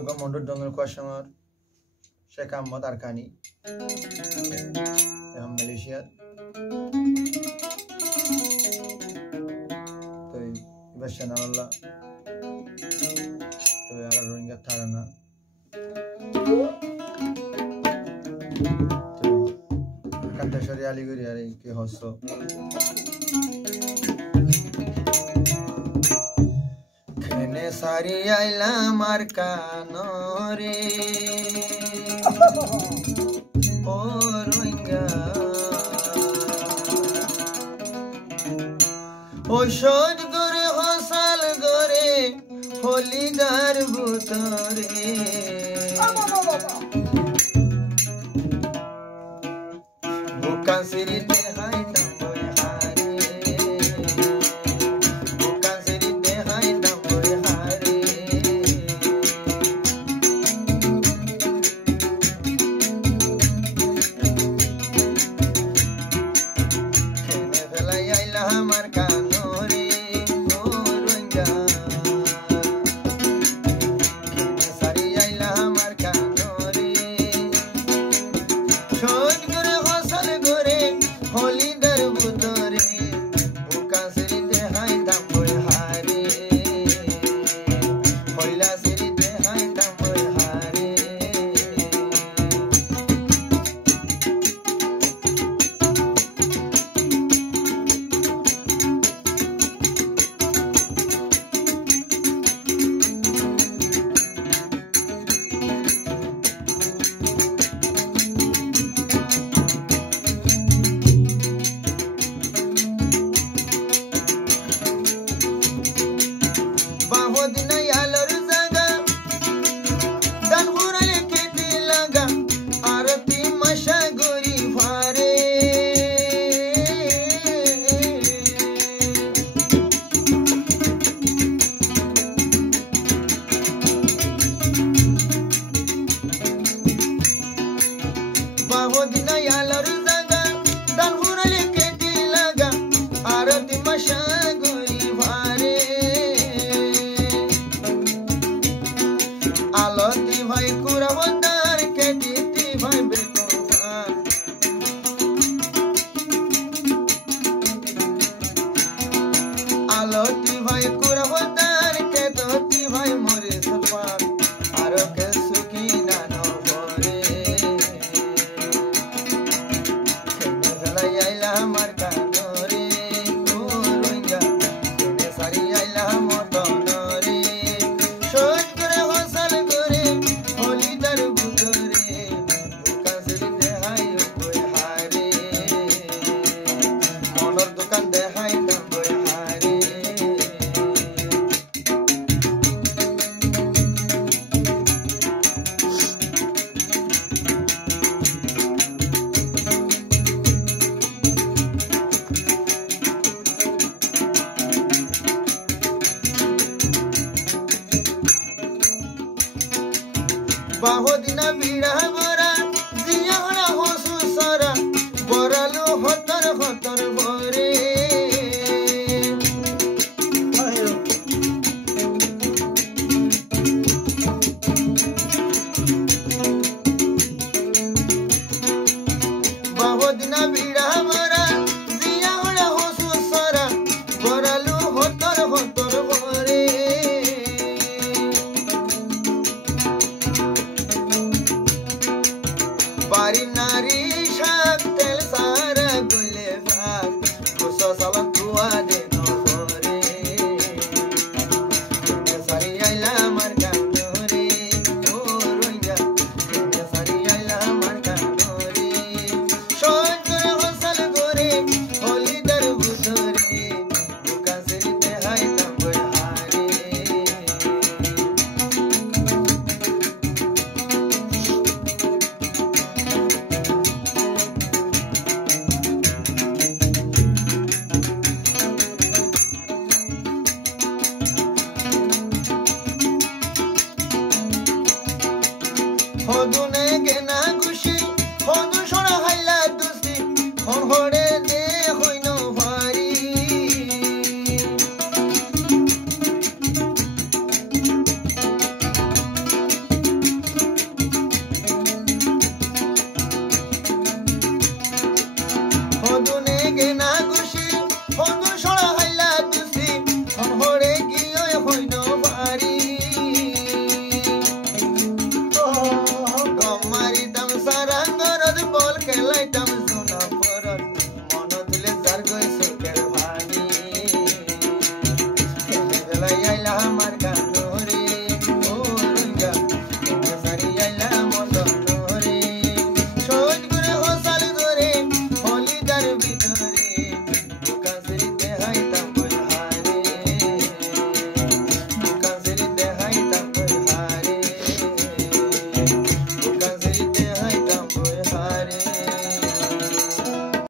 Yoga Mondo Dongal Kwashamar, Shekam Matarkani, Malaysia. So, Ibashan Allah, so we are doing a Tarana. Kantashari Aliguri ki hoso. Kene sari aila marcano re Oroinga Oshod gore hosal gore Holi dar butore Bukan siri te hai tamboy hare Bukan siri te hai tamboy hare Kene velai aila marcano re Oroinga Kene sari aila marcano re Shod gore hosal gore Holi dar butore Bukan siri te hai tamboy hare Hoila siri te hai tamboy hare Bahodina yalor zaga Dan hurale kiti laga Arati mashaguri fare Bahodina yalor zaga Dan hurale kiti laga Arati mashaguri fare Aloti bhai kuravandar ke diti bhai bekofan Aloti bhai kuravandar ke doti bhai more safan aro ke sukhi nano bore Kene zalai aila marcano re Oroinga Kene sari aila motono re Shod gore hosal gore Holi dar butore Bukan siri te hai tamboy hare Monor dukan te hai tamboy hare Bahodina bira bora Diya hona hosu sara Boralu hotar hotar bore Bahodina bira bora Diya hona hosu sara Boralu hotar hotar bore Bari nari shak tel sara gule fak Kuso sawan tua de no bore Kene sari aila marcano re Oroinga Kene sari aila marcano re Shod gore hosal gore Holi dar butore Bukan siri te hai tamboy hare Hodune